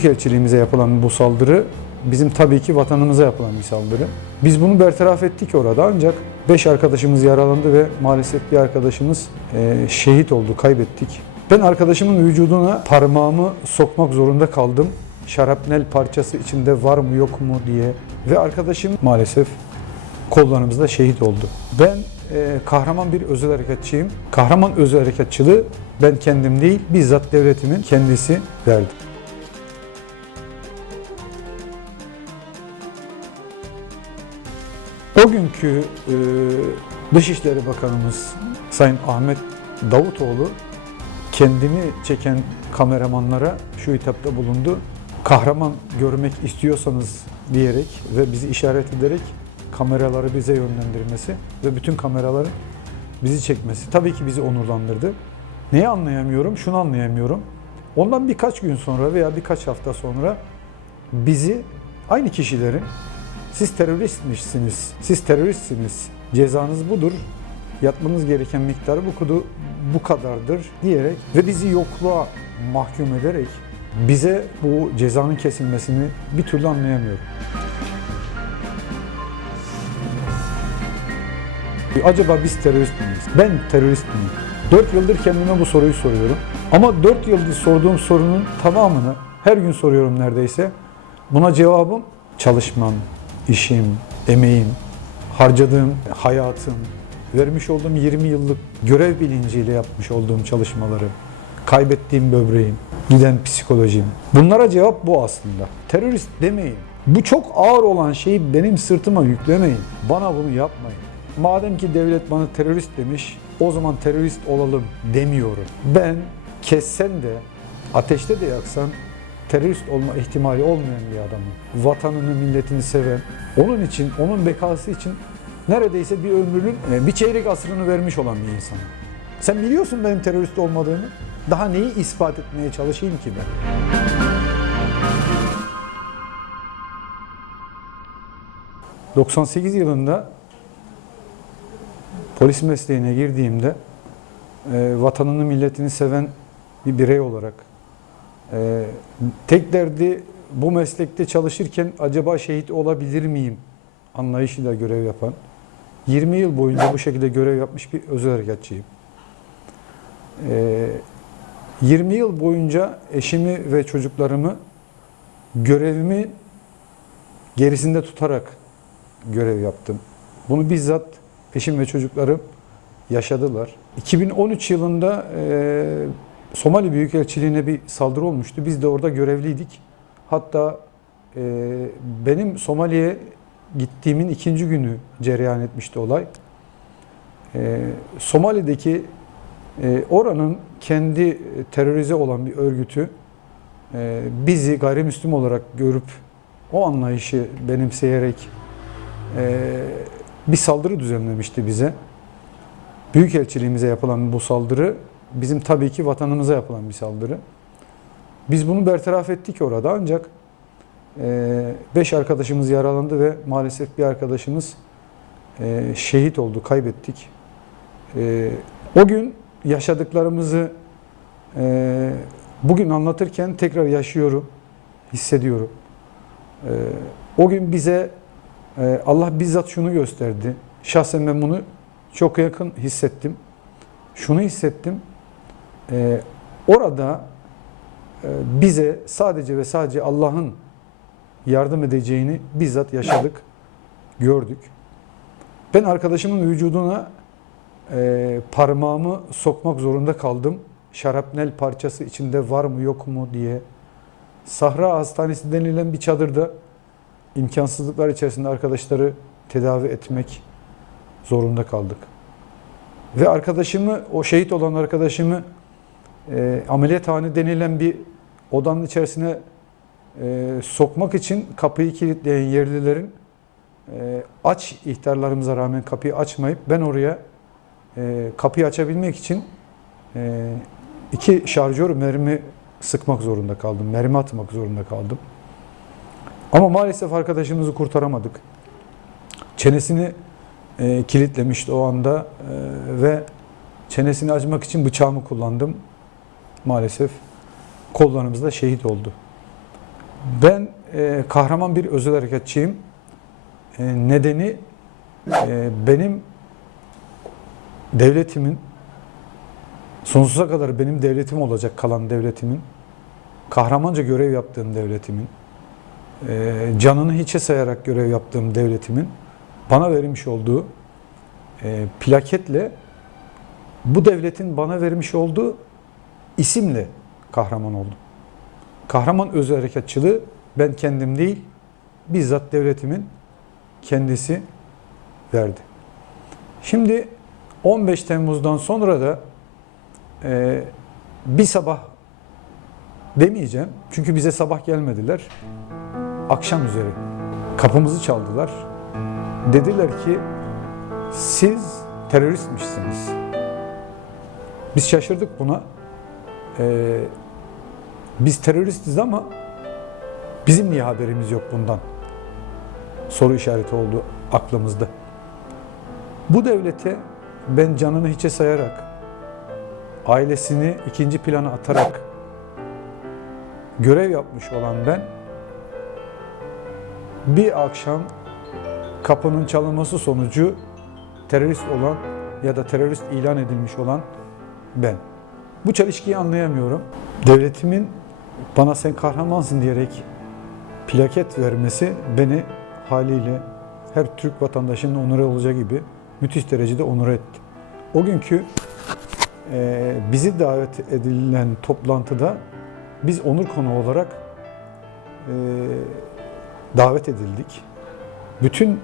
Büyükelçiliğimize yapılan bu saldırı bizim tabii ki vatanımıza yapılan bir saldırı. Biz bunu bertaraf ettik orada ancak 5 arkadaşımız yaralandı ve maalesef bir arkadaşımız e, şehit oldu, kaybettik. Ben arkadaşımın vücuduna parmağımı sokmak zorunda kaldım. Şarapnel parçası içinde var mı yok mu diye. Ve arkadaşım maalesef kollarımızda şehit oldu. Ben e, kahraman bir özel harekatçıyım. Kahraman özel harekatçılığı ben kendim değil, bizzat devletimin kendisi verdi. O günkü e, Dışişleri Bakanımız Sayın Ahmet Davutoğlu kendini çeken kameramanlara şu hitapta bulundu. Kahraman görmek istiyorsanız diyerek ve bizi işaret ederek kameraları bize yönlendirmesi ve bütün kameraların bizi çekmesi tabii ki bizi onurlandırdı. Neyi anlayamıyorum? Şunu anlayamıyorum. Ondan birkaç gün sonra veya birkaç hafta sonra bizi aynı kişilerin siz teröristmişsiniz, siz teröristsiniz, cezanız budur, yatmanız gereken miktarı bu, kudu, bu kadardır diyerek ve bizi yokluğa mahkum ederek bize bu cezanın kesilmesini bir türlü anlayamıyorum. Acaba biz terörist miyiz? Ben terörist miyim? 4 yıldır kendime bu soruyu soruyorum. Ama 4 yıldır sorduğum sorunun tamamını her gün soruyorum neredeyse. Buna cevabım çalışmam, işim, emeğim, harcadığım hayatım, vermiş olduğum 20 yıllık görev bilinciyle yapmış olduğum çalışmaları, kaybettiğim böbreğim, giden psikolojim. Bunlara cevap bu aslında. Terörist demeyin. Bu çok ağır olan şeyi benim sırtıma yüklemeyin. Bana bunu yapmayın. Madem ki devlet bana terörist demiş, o zaman terörist olalım demiyorum. Ben kessen de, ateşte de yaksan terörist olma ihtimali olmayan bir adamım. Vatanını, milletini seven, onun için, onun bekası için neredeyse bir ömrünün, e, bir çeyrek asrını vermiş olan bir insanım. Sen biliyorsun benim terörist olmadığımı. Daha neyi ispat etmeye çalışayım ki ben? 98 yılında polis mesleğine girdiğimde e, vatanını milletini seven bir birey olarak e, tek derdi bu meslekte çalışırken acaba şehit olabilir miyim anlayışıyla görev yapan 20 yıl boyunca bu şekilde görev yapmış bir özel harekatçıyım. E, 20 yıl boyunca eşimi ve çocuklarımı görevimi gerisinde tutarak görev yaptım. Bunu bizzat eşim ve çocuklarım yaşadılar. 2013 yılında e, Somali Büyükelçiliğine bir saldırı olmuştu. Biz de orada görevliydik. Hatta e, benim Somali'ye gittiğimin ikinci günü cereyan etmişti olay. E, Somali'deki e, oranın kendi terörize olan bir örgütü e, bizi gayrimüslim olarak görüp o anlayışı benimseyerek e, bir saldırı düzenlemişti bize. Büyükelçiliğimize yapılan bu saldırı bizim tabii ki vatanımıza yapılan bir saldırı. Biz bunu bertaraf ettik orada ancak 5 arkadaşımız yaralandı ve maalesef bir arkadaşımız e, şehit oldu, kaybettik. E, o gün yaşadıklarımızı e, bugün anlatırken tekrar yaşıyorum, hissediyorum. E, o gün bize e, Allah bizzat şunu gösterdi. Şahsen ben bunu çok yakın hissettim. Şunu hissettim. E, orada e, bize sadece ve sadece Allah'ın yardım edeceğini bizzat yaşadık, gördük. Ben arkadaşımın vücuduna e, parmağımı sokmak zorunda kaldım. Şarapnel parçası içinde var mı yok mu diye. Sahra Hastanesi denilen bir çadırda imkansızlıklar içerisinde arkadaşları tedavi etmek zorunda kaldık. Ve arkadaşımı, o şehit olan arkadaşımı e, ameliyathane denilen bir odanın içerisine e, sokmak için kapıyı kilitleyen yerlilerin e, aç ihtarlarımıza rağmen kapıyı açmayıp ben oraya e, kapıyı açabilmek için e, iki şarjör mermi sıkmak zorunda kaldım. Mermi atmak zorunda kaldım. Ama maalesef arkadaşımızı kurtaramadık. Çenesini e, kilitlemişti o anda e, ve çenesini açmak için bıçağımı kullandım. Maalesef kollarımızda şehit oldu. Ben e, kahraman bir özel harekatçıyım. E, nedeni e, benim devletimin sonsuza kadar benim devletim olacak kalan devletimin kahramanca görev yaptığım devletimin e, canını hiçe sayarak görev yaptığım devletimin bana vermiş olduğu e, plaketle bu devletin bana vermiş olduğu isimle kahraman oldum. Kahraman özel harekatçılığı ben kendim değil, bizzat devletimin kendisi verdi. Şimdi 15 Temmuz'dan sonra da e, bir sabah demeyeceğim. Çünkü bize sabah gelmediler. Akşam üzeri kapımızı çaldılar. Dediler ki siz teröristmişsiniz. Biz şaşırdık buna. Ee, biz teröristiz ama bizim niye haberimiz yok bundan? Soru işareti oldu aklımızda. Bu devlete ben canını hiçe sayarak, ailesini ikinci plana atarak görev yapmış olan ben bir akşam kapının çalınması sonucu terörist olan ya da terörist ilan edilmiş olan ben. Bu çelişkiyi anlayamıyorum. Devletimin bana sen kahramansın diyerek plaket vermesi beni haliyle her Türk vatandaşının onuru olacağı gibi müthiş derecede onur etti. O günkü e, bizi davet edilen toplantıda biz onur konu olarak e, davet edildik. Bütün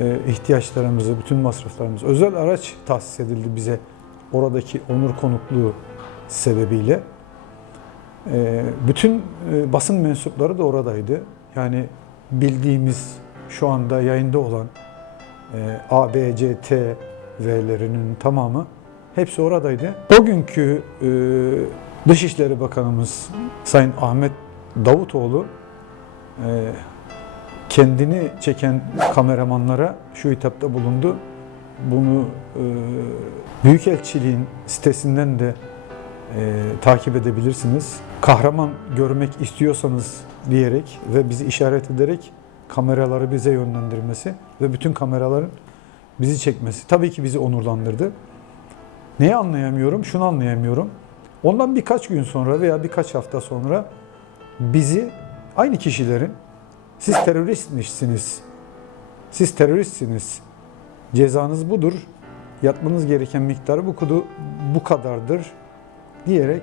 e, ihtiyaçlarımızı, bütün masraflarımızı, özel araç tahsis edildi bize oradaki onur konukluğu sebebiyle. E, bütün e, basın mensupları da oradaydı. Yani bildiğimiz şu anda yayında olan e, A, B, C, T V'lerinin tamamı hepsi oradaydı. O günkü e, Dışişleri Bakanımız Sayın Ahmet Davutoğlu kendini çeken kameramanlara şu hitapta bulundu. Bunu Büyükelçiliğin sitesinden de e, takip edebilirsiniz. Kahraman görmek istiyorsanız diyerek ve bizi işaret ederek kameraları bize yönlendirmesi ve bütün kameraların bizi çekmesi tabii ki bizi onurlandırdı. Neyi anlayamıyorum? Şunu anlayamıyorum. Ondan birkaç gün sonra veya birkaç hafta sonra bizi aynı kişilerin siz teröristmişsiniz. Siz teröristsiniz. Cezanız budur. Yatmanız gereken miktarı bu, kudu, bu kadardır diyerek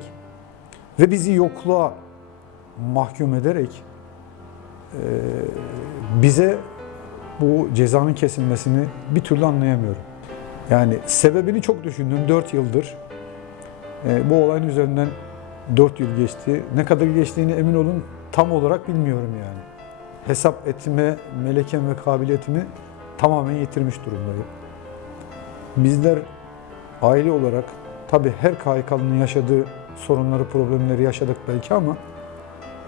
ve bizi yokluğa mahkum ederek e, bize bu cezanın kesilmesini bir türlü anlayamıyorum. Yani sebebini çok düşündüm 4 yıldır. E, bu olayın üzerinden 4 yıl geçti. Ne kadar geçtiğini emin olun tam olarak bilmiyorum yani. Hesap etme, melekem ve kabiliyetimi tamamen yitirmiş durumdayım. Bizler aile olarak tabii her KHK'lının yaşadığı sorunları, problemleri yaşadık belki ama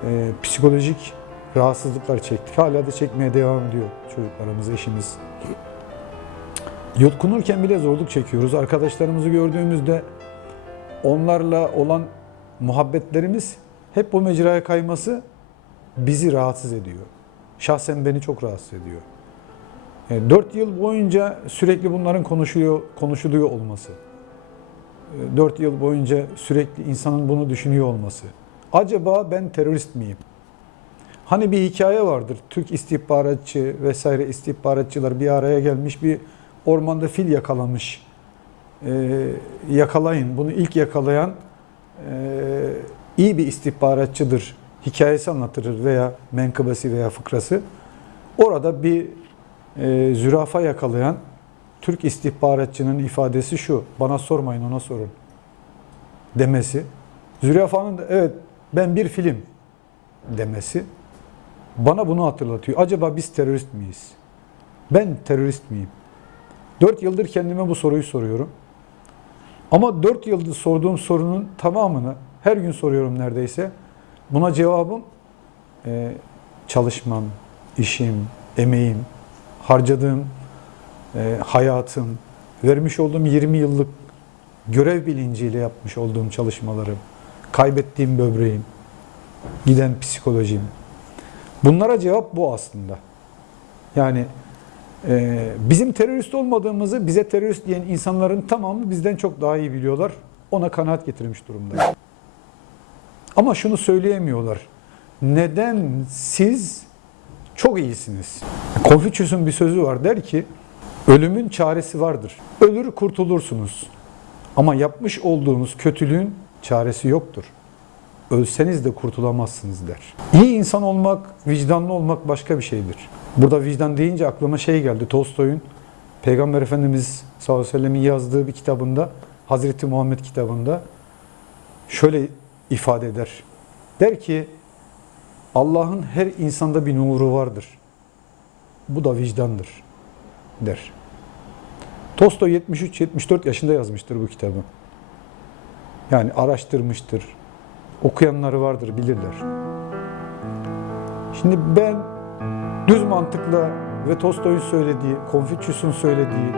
e, psikolojik rahatsızlıklar çektik. Hala da çekmeye devam ediyor çocuklarımız, eşimiz. Yutkunurken bile zorluk çekiyoruz. Arkadaşlarımızı gördüğümüzde onlarla olan muhabbetlerimiz hep bu mecraya kayması bizi rahatsız ediyor. Şahsen beni çok rahatsız ediyor. E, 4 yıl boyunca sürekli bunların konuşuluyor, konuşuluyor olması. 4 yıl boyunca sürekli insanın bunu düşünüyor olması. Acaba ben terörist miyim? Hani bir hikaye vardır. Türk istihbaratçı vesaire istihbaratçılar bir araya gelmiş bir ormanda fil yakalamış. Ee, yakalayın. Bunu ilk yakalayan e, iyi bir istihbaratçıdır. Hikayesi anlatılır veya menkıbesi veya fıkrası. Orada bir e, zürafa yakalayan Türk istihbaratçının ifadesi şu. Bana sormayın ona sorun. Demesi. Zürafanın da evet ben bir film demesi bana bunu hatırlatıyor. Acaba biz terörist miyiz? Ben terörist miyim? 4 yıldır kendime bu soruyu soruyorum. Ama 4 yıldır sorduğum sorunun tamamını her gün soruyorum neredeyse. Buna cevabım çalışmam, işim, emeğim, harcadığım hayatım, vermiş olduğum 20 yıllık görev bilinciyle yapmış olduğum çalışmalarım, kaybettiğim böbreğim, giden psikolojim, Bunlara cevap bu aslında. Yani e, bizim terörist olmadığımızı bize terörist diyen insanların tamamı bizden çok daha iyi biliyorlar. Ona kanaat getirmiş durumda. Ama şunu söyleyemiyorlar. Neden siz çok iyisiniz? Konfüçyüs'ün bir sözü var der ki ölümün çaresi vardır. Ölür kurtulursunuz. Ama yapmış olduğunuz kötülüğün çaresi yoktur. Ölseniz de kurtulamazsınız der. İyi insan olmak, vicdanlı olmak başka bir şeydir. Burada vicdan deyince aklıma şey geldi. Tolstoy'un Peygamber Efendimiz sallallahu aleyhi ve sellem'in yazdığı bir kitabında, Hazreti Muhammed kitabında şöyle ifade eder. Der ki Allah'ın her insanda bir nuru vardır. Bu da vicdandır der. Tolstoy 73-74 yaşında yazmıştır bu kitabı. Yani araştırmıştır. Okuyanları vardır, bilirler. Şimdi ben düz mantıkla ve Tolstoy'un söylediği, Konfüçyüs'ün söylediği,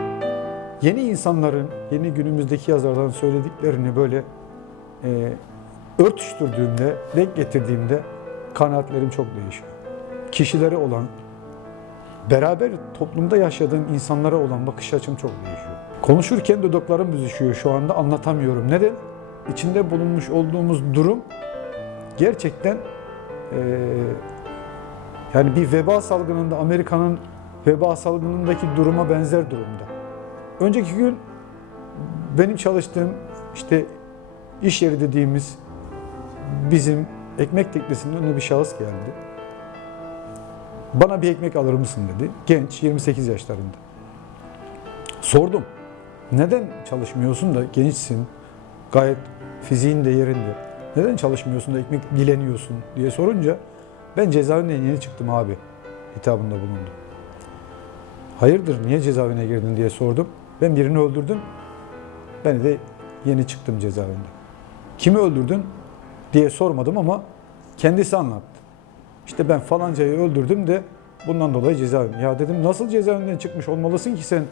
yeni insanların, yeni günümüzdeki yazarların söylediklerini böyle e, örtüştürdüğümde, denk getirdiğimde kanaatlerim çok değişiyor. Kişilere olan, beraber toplumda yaşadığım insanlara olan bakış açım çok değişiyor. Konuşurken dudaklarım büzüşüyor şu anda anlatamıyorum. Neden? İçinde bulunmuş olduğumuz durum gerçekten eee, yani bir veba salgınında Amerika'nın veba salgınındaki duruma benzer durumda. Önceki gün benim çalıştığım işte iş yeri dediğimiz bizim ekmek teknesinin önüne bir şahıs geldi. Bana bir ekmek alır mısın dedi. Genç, 28 yaşlarında. Sordum. Neden çalışmıyorsun da gençsin, gayet fiziğin de yerinde. Neden çalışmıyorsun da ekmek dileniyorsun diye sorunca ben cezaevinden yeni çıktım abi hitabında bulundu. Hayırdır niye cezaevine girdin diye sordum. Ben birini öldürdüm. Ben de yeni çıktım cezaevinden. Kimi öldürdün diye sormadım ama kendisi anlattı. İşte ben falancayı öldürdüm de bundan dolayı cezaevinde. Ya dedim nasıl cezaevinden çıkmış olmalısın ki sen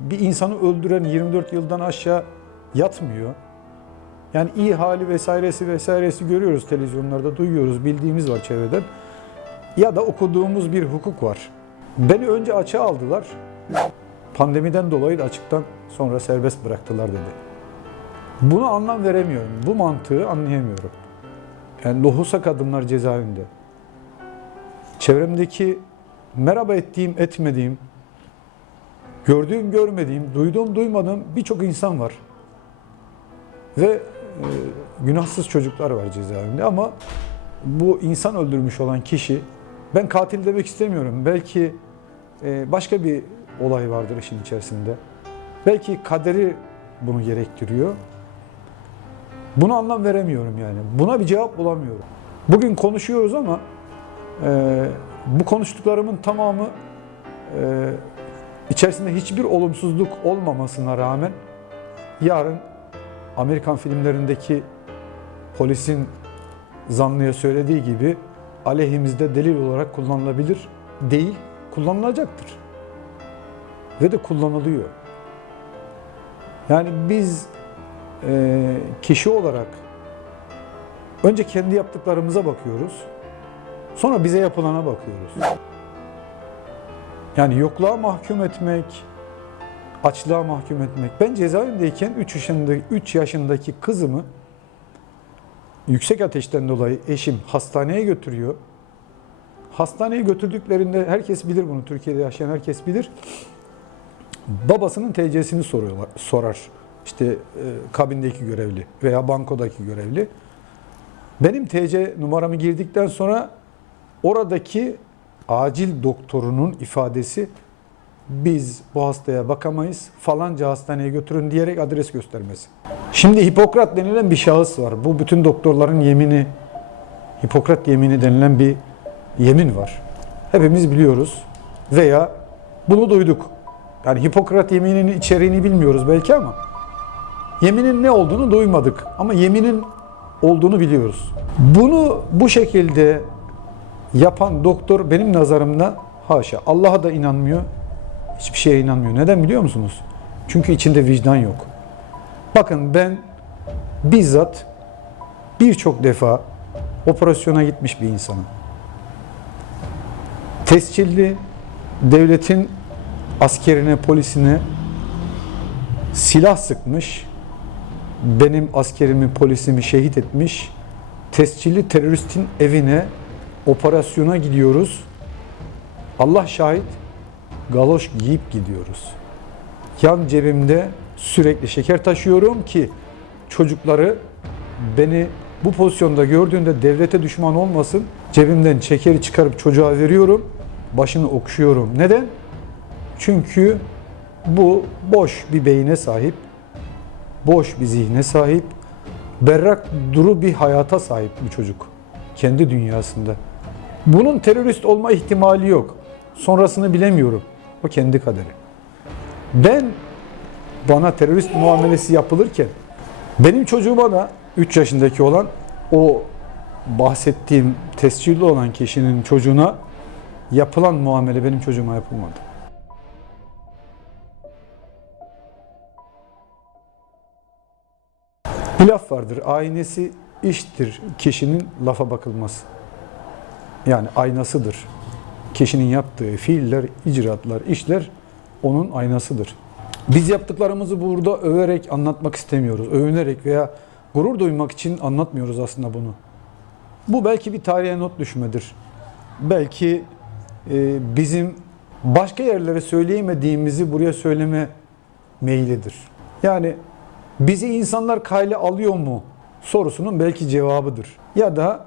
bir insanı öldüren 24 yıldan aşağı yatmıyor. Yani iyi hali vesairesi vesairesi görüyoruz televizyonlarda, duyuyoruz, bildiğimiz var çevreden. Ya da okuduğumuz bir hukuk var. Beni önce açığa aldılar. Pandemiden dolayı da açıktan sonra serbest bıraktılar dedi. Buna anlam veremiyorum. Bu mantığı anlayamıyorum. Yani lohusa kadınlar cezaevinde. Çevremdeki merhaba ettiğim, etmediğim, gördüğüm, görmediğim, duyduğum, duymadığım birçok insan var. Ve e, günahsız çocuklar var cezaevinde ama bu insan öldürmüş olan kişi, ben katil demek istemiyorum. Belki e, başka bir olay vardır işin içerisinde. Belki kaderi bunu gerektiriyor. Buna anlam veremiyorum yani. Buna bir cevap bulamıyorum. Bugün konuşuyoruz ama e, bu konuştuklarımın tamamı e, içerisinde hiçbir olumsuzluk olmamasına rağmen yarın Amerikan filmlerindeki polisin zanlıya söylediği gibi aleyhimizde delil olarak kullanılabilir değil, kullanılacaktır. Ve de kullanılıyor. Yani biz e, kişi olarak önce kendi yaptıklarımıza bakıyoruz. Sonra bize yapılana bakıyoruz. Yani yokluğa mahkum etmek, açlığa mahkum etmek. Ben cezaevindeyken 3 yaşındaki, 3 yaşındaki kızımı yüksek ateşten dolayı eşim hastaneye götürüyor. Hastaneye götürdüklerinde herkes bilir bunu. Türkiye'de yaşayan herkes bilir. Babasının TC'sini soruyorlar, sorar. İşte e, kabindeki görevli veya bankodaki görevli. Benim TC numaramı girdikten sonra oradaki acil doktorunun ifadesi biz bu hastaya bakamayız falanca hastaneye götürün diyerek adres göstermesi. Şimdi Hipokrat denilen bir şahıs var. Bu bütün doktorların yemini, Hipokrat yemini denilen bir yemin var. Hepimiz biliyoruz veya bunu duyduk. Yani Hipokrat yemininin içeriğini bilmiyoruz belki ama yeminin ne olduğunu duymadık ama yeminin olduğunu biliyoruz. Bunu bu şekilde yapan doktor benim nazarımda haşa Allah'a da inanmıyor, hiçbir şeye inanmıyor. Neden biliyor musunuz? Çünkü içinde vicdan yok. Bakın ben bizzat birçok defa operasyona gitmiş bir insanım. tescilli devletin askerine, polisine silah sıkmış, benim askerimi, polisimi şehit etmiş, tescilli teröristin evine operasyona gidiyoruz. Allah şahit, galoş giyip gidiyoruz. Yan cebimde sürekli şeker taşıyorum ki çocukları beni bu pozisyonda gördüğünde devlete düşman olmasın. Cebimden şekeri çıkarıp çocuğa veriyorum. Başını okşuyorum. Neden? Çünkü bu boş bir beyine sahip, boş bir zihne sahip, berrak duru bir hayata sahip bu çocuk. Kendi dünyasında. Bunun terörist olma ihtimali yok. Sonrasını bilemiyorum. O kendi kaderi. Ben bana terörist muamelesi yapılırken benim çocuğuma da 3 yaşındaki olan o bahsettiğim tescilli olan kişinin çocuğuna yapılan muamele benim çocuğuma yapılmadı. Bir laf vardır. Aynesi iştir. Kişinin lafa bakılmaz. Yani aynasıdır. Kişinin yaptığı fiiller, icraatlar, işler onun aynasıdır. Biz yaptıklarımızı burada överek anlatmak istemiyoruz. Övünerek veya gurur duymak için anlatmıyoruz aslında bunu. Bu belki bir tarihe not düşmedir. Belki e, bizim başka yerlere söyleyemediğimizi buraya söyleme meylidir. Yani bizi insanlar kayla alıyor mu sorusunun belki cevabıdır. Ya da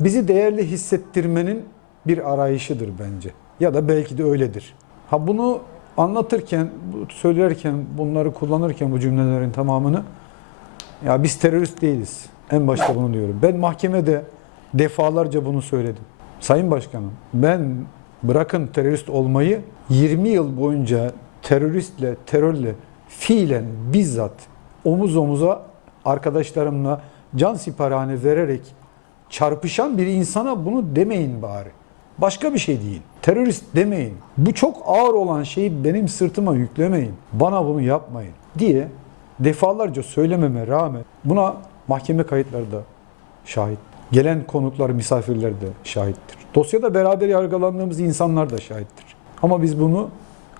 bizi değerli hissettirmenin bir arayışıdır bence. Ya da belki de öyledir. Ha bunu anlatırken, söylerken, bunları kullanırken bu cümlelerin tamamını ya biz terörist değiliz. En başta bunu diyorum. Ben mahkemede defalarca bunu söyledim. Sayın Başkanım, ben bırakın terörist olmayı 20 yıl boyunca teröristle, terörle fiilen bizzat omuz omuza arkadaşlarımla can siparhane vererek çarpışan bir insana bunu demeyin bari. Başka bir şey değil. Terörist demeyin. Bu çok ağır olan şeyi benim sırtıma yüklemeyin. Bana bunu yapmayın diye defalarca söylememe rağmen buna mahkeme kayıtları da şahit. Gelen konuklar, misafirler de şahittir. Dosyada beraber yargılandığımız insanlar da şahittir. Ama biz bunu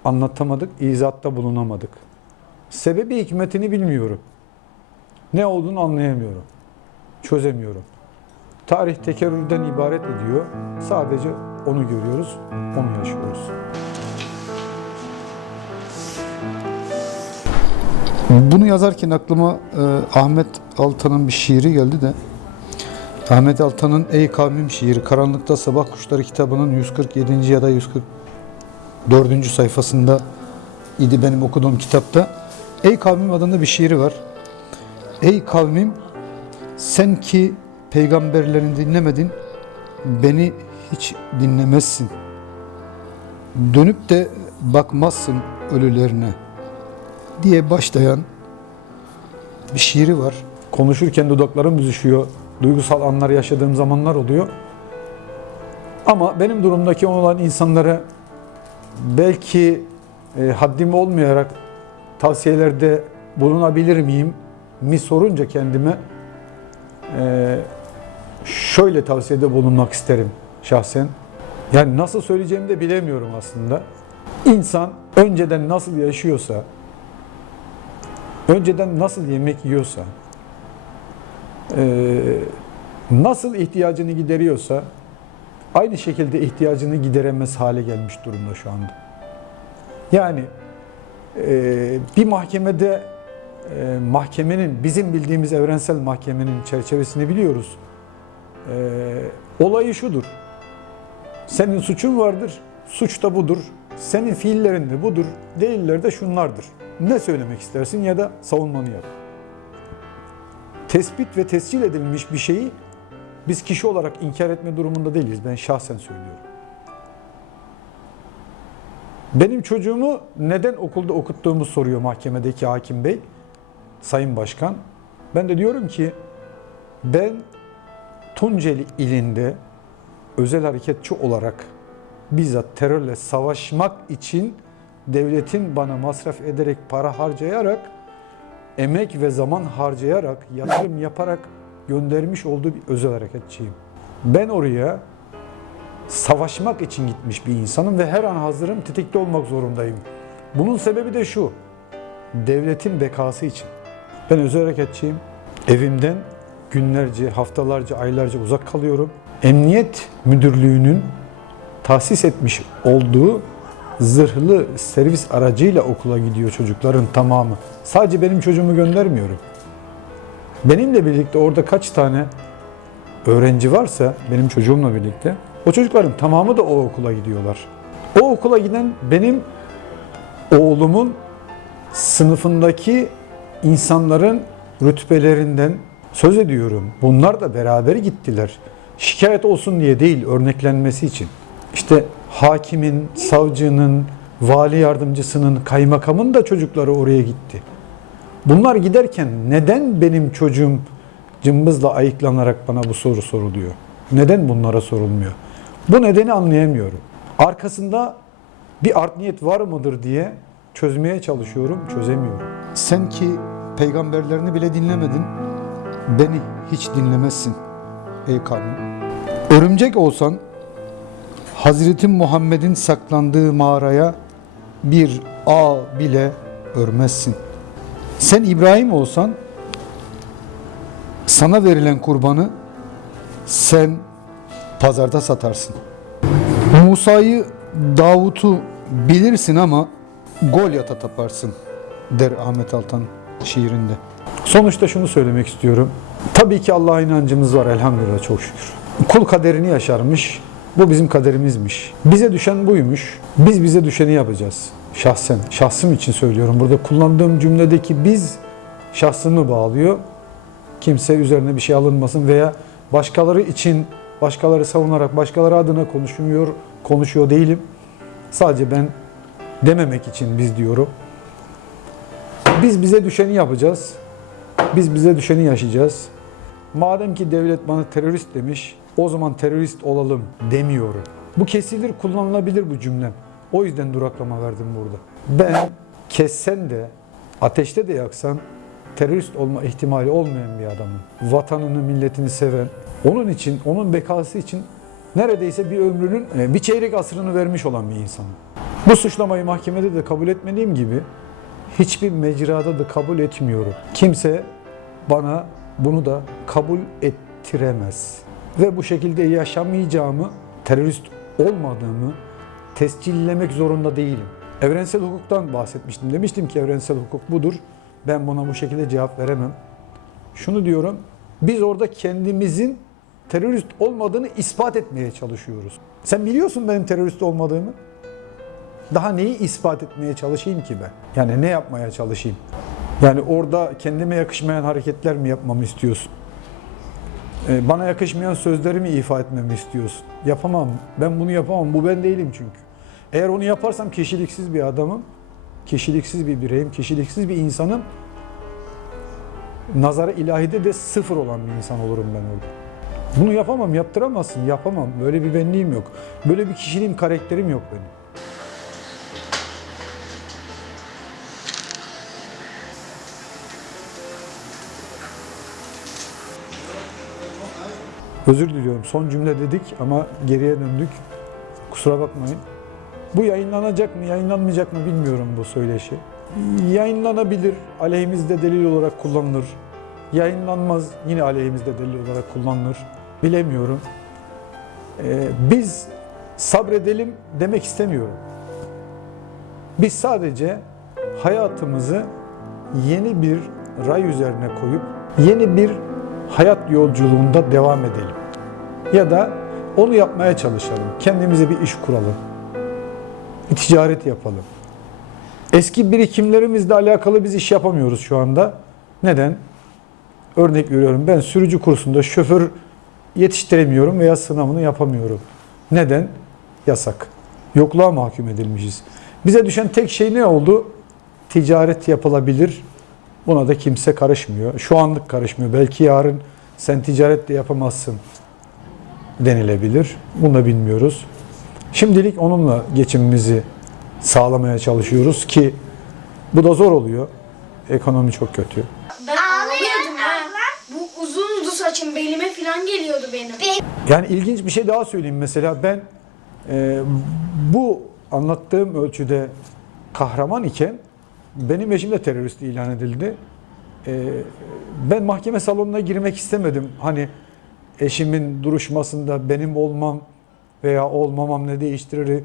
anlatamadık, izatta bulunamadık. Sebebi hikmetini bilmiyorum. Ne olduğunu anlayamıyorum. Çözemiyorum. Tarih tekerrürden ibaret ediyor. Sadece onu görüyoruz, onu yaşıyoruz. Bunu yazarken aklıma e, Ahmet Altan'ın bir şiiri geldi de Ahmet Altan'ın Ey Kavmim şiiri Karanlıkta Sabah Kuşları kitabının 147. ya da 144. sayfasında idi benim okuduğum kitapta. Ey Kavmim adında bir şiiri var. Ey kavmim sen ki peygamberlerini dinlemedin beni hiç dinlemezsin. Dönüp de bakmazsın ölülerine diye başlayan bir şiiri var. Konuşurken dudaklarım büzüşüyor. Duygusal anlar yaşadığım zamanlar oluyor. Ama benim durumdaki olan insanlara belki e, haddim olmayarak tavsiyelerde bulunabilir miyim mi sorunca kendime e, şöyle tavsiyede bulunmak isterim şahsen. Yani nasıl söyleyeceğimi de bilemiyorum aslında. İnsan önceden nasıl yaşıyorsa, önceden nasıl yemek yiyorsa, e, nasıl ihtiyacını gideriyorsa aynı şekilde ihtiyacını gideremez hale gelmiş durumda şu anda. Yani e, bir mahkemede e, mahkemenin bizim bildiğimiz evrensel mahkemenin çerçevesini biliyoruz. E, olayı şudur. Senin suçun vardır. Suç da budur. Senin fiillerin de budur. Değiller de şunlardır. Ne söylemek istersin ya da savunmanı yap. Tespit ve tescil edilmiş bir şeyi biz kişi olarak inkar etme durumunda değiliz. Ben şahsen söylüyorum. Benim çocuğumu neden okulda okuttuğumu soruyor mahkemedeki hakim bey, sayın başkan. Ben de diyorum ki ben Tunceli ilinde özel hareketçi olarak bizzat terörle savaşmak için devletin bana masraf ederek para harcayarak emek ve zaman harcayarak, yatırım yaparak göndermiş olduğu bir özel hareketçiyim. Ben oraya savaşmak için gitmiş bir insanım ve her an hazırım, tetikte olmak zorundayım. Bunun sebebi de şu, devletin bekası için. Ben özel harekatçıyım. Evimden günlerce, haftalarca, aylarca uzak kalıyorum. Emniyet Müdürlüğü'nün tahsis etmiş olduğu zırhlı servis aracıyla okula gidiyor çocukların tamamı. Sadece benim çocuğumu göndermiyorum. Benimle birlikte orada kaç tane öğrenci varsa benim çocuğumla birlikte o çocukların tamamı da o okula gidiyorlar. O okula giden benim oğlumun sınıfındaki insanların rütbelerinden söz ediyorum. Bunlar da beraber gittiler. Şikayet olsun diye değil, örneklenmesi için. İşte hakimin, savcının, vali yardımcısının, kaymakamın da çocukları oraya gitti. Bunlar giderken neden benim çocuğum cımbızla ayıklanarak bana bu soru soruluyor? Neden bunlara sorulmuyor? Bu nedeni anlayamıyorum. Arkasında bir art niyet var mıdır diye çözmeye çalışıyorum, çözemiyorum. Sen ki peygamberlerini bile dinlemedin, beni hiç dinlemezsin ey kavmim. Örümcek olsan, Hazreti Muhammed'in saklandığı mağaraya bir ağ bile örmezsin. Sen İbrahim olsan, sana verilen kurbanı sen pazarda satarsın. Musa'yı, Davut'u bilirsin ama Golyat'a taparsın der Ahmet Altan şiirinde. Sonuçta şunu söylemek istiyorum. Tabii ki Allah'a inancımız var elhamdülillah çok şükür. Kul kaderini yaşarmış. Bu bizim kaderimizmiş. Bize düşen buymuş. Biz bize düşeni yapacağız. Şahsen, şahsım için söylüyorum. Burada kullandığım cümledeki biz şahsımı bağlıyor. Kimse üzerine bir şey alınmasın veya başkaları için, başkaları savunarak, başkaları adına konuşmuyor, konuşuyor değilim. Sadece ben dememek için biz diyorum. Biz bize düşeni yapacağız. Biz bize düşeni yaşayacağız. Madem ki devlet bana terörist demiş, o zaman terörist olalım demiyorum. Bu kesilir, kullanılabilir bu cümlem. O yüzden duraklama verdim burada. Ben kessen de, ateşte de yaksan terörist olma ihtimali olmayan bir adamım. Vatanını, milletini seven, onun için, onun bekası için neredeyse bir ömrünün e, bir çeyrek asrını vermiş olan bir insanım. Bu suçlamayı mahkemede de kabul etmediğim gibi hiçbir mecrada da kabul etmiyorum. Kimse bana bunu da kabul ettiremez. Ve bu şekilde yaşamayacağımı, terörist olmadığımı tescillemek zorunda değilim. Evrensel hukuktan bahsetmiştim. Demiştim ki evrensel hukuk budur. Ben buna bu şekilde cevap veremem. Şunu diyorum, biz orada kendimizin terörist olmadığını ispat etmeye çalışıyoruz. Sen biliyorsun benim terörist olmadığımı. Daha neyi ispat etmeye çalışayım ki ben? Yani ne yapmaya çalışayım? Yani orada kendime yakışmayan hareketler mi yapmamı istiyorsun? Ee, Bana yakışmayan sözleri mi ifa etmemi istiyorsun? Yapamam. Ben bunu yapamam. Bu ben değilim çünkü. Eğer onu yaparsam kişiliksiz bir adamım. Kişiliksiz bir bireyim. Kişiliksiz bir insanım. Nazara ilahide de sıfır olan bir insan olurum ben orada. Bunu yapamam, yaptıramazsın, yapamam. Böyle bir benliğim yok. Böyle bir kişiliğim, karakterim yok benim. Özür diliyorum. Son cümle dedik ama geriye döndük. Kusura bakmayın. Bu yayınlanacak mı, yayınlanmayacak mı bilmiyorum bu söyleşi. Yayınlanabilir, aleyhimizde delil olarak kullanılır. Yayınlanmaz, yine aleyhimizde delil olarak kullanılır. Bilemiyorum. Ee, biz sabredelim demek istemiyorum. Biz sadece hayatımızı yeni bir ray üzerine koyup yeni bir hayat yolculuğunda devam edelim. Ya da onu yapmaya çalışalım. Kendimize bir iş kuralım. Bir ticaret yapalım. Eski birikimlerimizle alakalı biz iş yapamıyoruz şu anda. Neden? Örnek veriyorum ben sürücü kursunda şoför yetiştiremiyorum veya sınavını yapamıyorum. Neden? Yasak. Yokluğa mahkum edilmişiz. Bize düşen tek şey ne oldu? Ticaret yapılabilir. Buna da kimse karışmıyor. Şu anlık karışmıyor. Belki yarın sen ticaret de yapamazsın denilebilir. Bunu da bilmiyoruz. Şimdilik onunla geçimimizi sağlamaya çalışıyoruz ki bu da zor oluyor. Ekonomi çok kötü. Ben ağlıyordum ha. Bu uzundu saç saçım belime falan geliyordu benim. Yani ilginç bir şey daha söyleyeyim. Mesela ben e, bu anlattığım ölçüde kahraman iken benim eşim de terörist ilan edildi. E, ben mahkeme salonuna girmek istemedim. Hani eşimin duruşmasında benim olmam veya olmamam ne değiştirir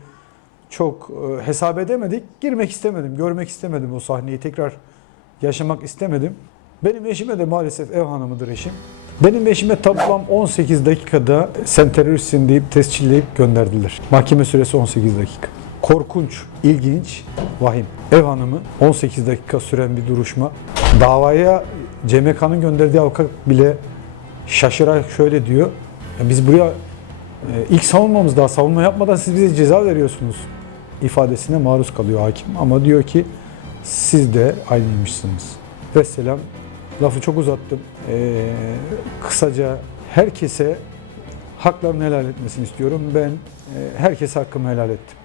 çok e, hesap edemedik. Girmek istemedim, görmek istemedim o sahneyi tekrar yaşamak istemedim. Benim eşime de maalesef ev hanımıdır eşim. Benim eşime toplam 18 dakikada sen teröristsin deyip tescilleyip gönderdiler. Mahkeme süresi 18 dakika. Korkunç, ilginç, vahim. Ev hanımı 18 dakika süren bir duruşma. Davaya CMK'nın gönderdiği avukat bile şaşırarak şöyle diyor. "Ya biz buraya e, ilk savunmamız daha savunma yapmadan siz bize ceza veriyorsunuz ifadesine maruz kalıyor hakim. Ama diyor ki siz de aynıymışsınız. Vesselam lafı çok uzattım. Ee, kısaca herkese haklarını helal etmesini istiyorum. Ben e, herkese hakkımı helal ettim.